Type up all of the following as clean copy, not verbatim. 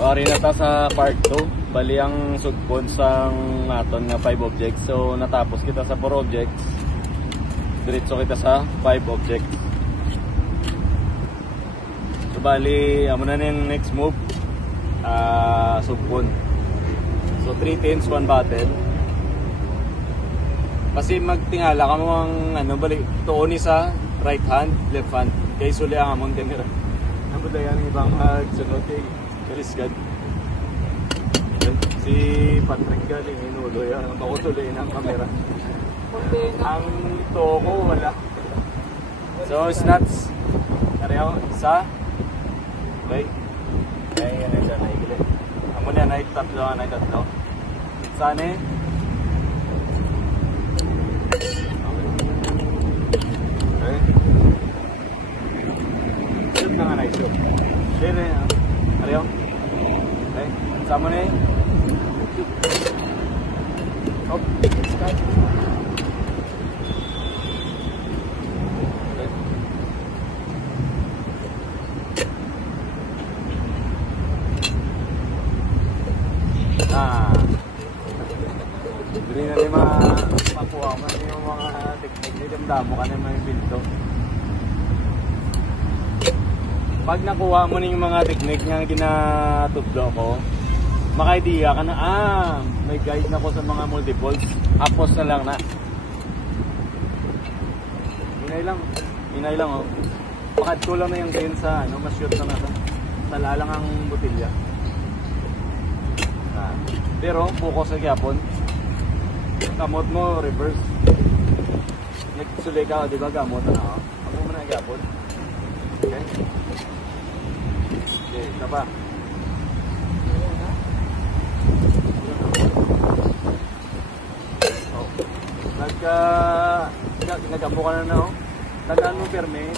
Ari na ta sa part 2. Bali ang sugpon sang aton nga 5 objects. So natapos kita sa 4 objects. Diretso kita sa 5 objects. So bali amo na yung next move. Sugpon. So 3 tins, 1 bottle. Kasi magtingala ka mo ang ano bali tuon ni sa right hand, left hand. Kay suli ang among camera. Namo dayan ang ibang sunod kay Risgad. Si Patrick galing inulo yan. Bako tuloy ng camera. Ang toko wala. So snaps. Kariyaw isa. Okay. Ay yan ay dyan. Naigili. Amo na ay tatlo. Sana eh. Okay. Shoot na nga na shoot. Share eh. Kariyaw. Okay. Sama na eh. Oh, let's start. Okay. Hindi na rin makuha mo yung mga technique ni damdamo ka na yung pinto. Pag nakuha mo na yung mga technique nga ginatublo ko, maka-idea ka na, may guide na ko sa mga multiples. Apos na lang na. Inay lang oh. Pakad ko lang na yung gain sa, mas shoot na nasa. Tala lang ang botilya. Pero, buko sa gyapon. Kamot mo, reverse. Nagsulay ka, di ba, gamot na ako. Ako mo na gyapon. Okay? Okay, isa pa. Nagamo ka na oh. Tandaan mo perme,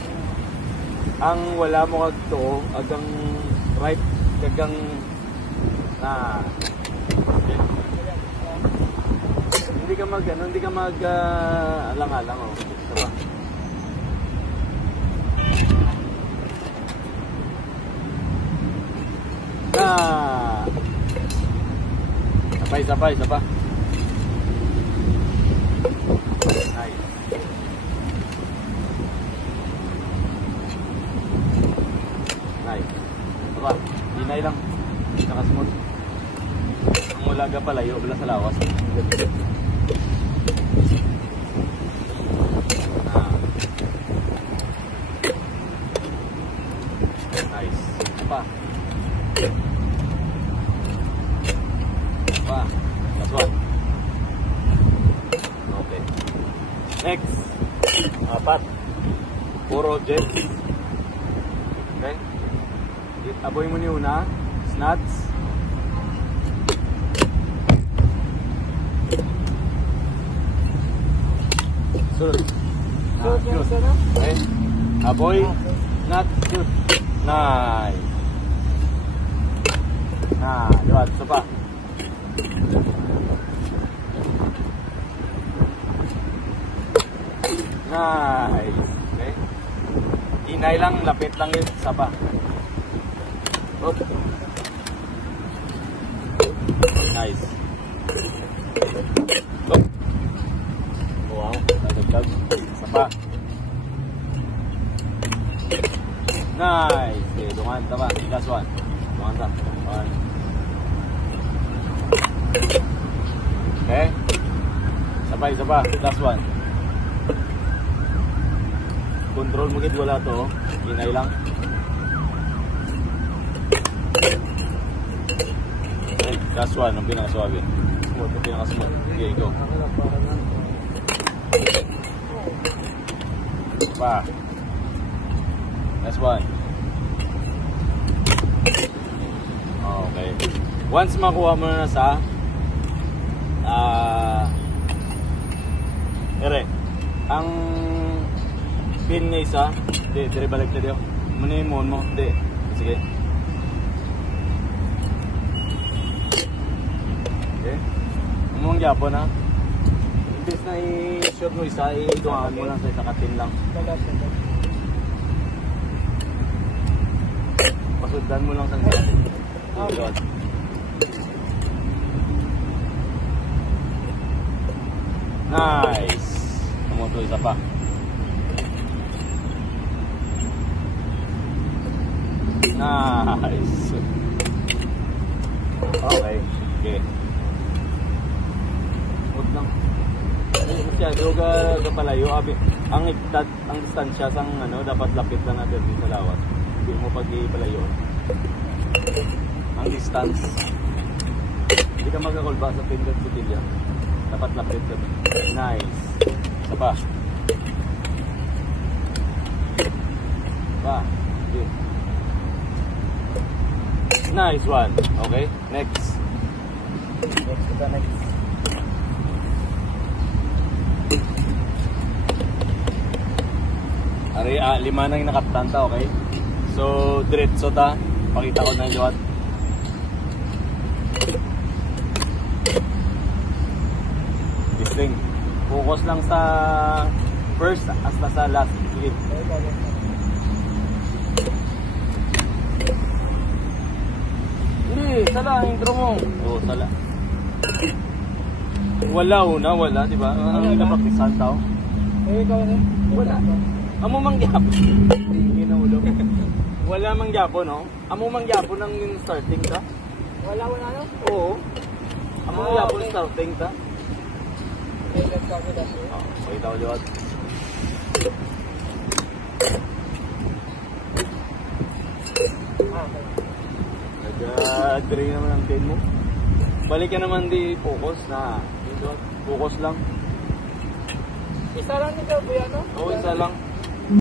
ang wala mo kagto, agang right, kagang na hindi ka mag alang-alang oh. Diba? Sabay. Nice. Diba? Hinay lang. Nakasmooth. Ang ulaga palayo, wala sa lawas. Nice. Last one. Okay. Next. 4. Puro jets. Okay. Aboy mo ni una. Snuts. Shoot. Okay. Aboy. Snut. Shoot. Nice. Liwat. Isa pa. Nice. Okay. Inay lang, lapit lang yun. Isa pa. Oh. Nice. Oh. Wow. Nagagdag. Isa pa. Nice. Okay, dungan. Tama. Last one. Dungan ta. Okay. Isa pa. Last one. Control mo gid wala to. Inay lang. Okay, last one, ang pinakaswabe. Smooth. Okay, go. Pa. Last one. Okay. Once makuha mo na sa ang pin niya isa, dire balik na diyo. Muna yung mo, sige. Okay. Umang gyapon ha. Imbes na i-shot mo isa, i-duhaan mo lang sa isa katin lang. Pasundan mo lang sa katin. Yun. Nice. Tumuto isa pa. Nice. Okay. Okay. Huwag lang. Masyado ka palayo. Ang distansya sang ano, dapat lapit lang natin sa lawas. Hindi mo pag-ipalayo. Ang distance. Hindi ka magkakulba sa pindot sitilya. Dapat lapit ka. Nice. Isa pa. Okay. Nice one. Okay, next. Next. Ari, 5 na yung nakaptan ta, okay? So, diretso ta. Pakita ko na yung liwat. Disting. Focus lang sa first hasta sa last. Sige. Hindi, sala, intro mo. Oo, sala. Wala, di ba? Ang napaktisan tao. Wala. Amo mangyapo. Ginaulo. Wala mangyapo, no? Amo mangyapo nang starting ta? Wala no? Oo. Amo mangyapo ng starting ta? Okay, tao liwat. Nag-drain naman ang tin mo. Balik ka naman di focus na. Focus lang. Isa lang nito, Buya, no? Oo, isa lang.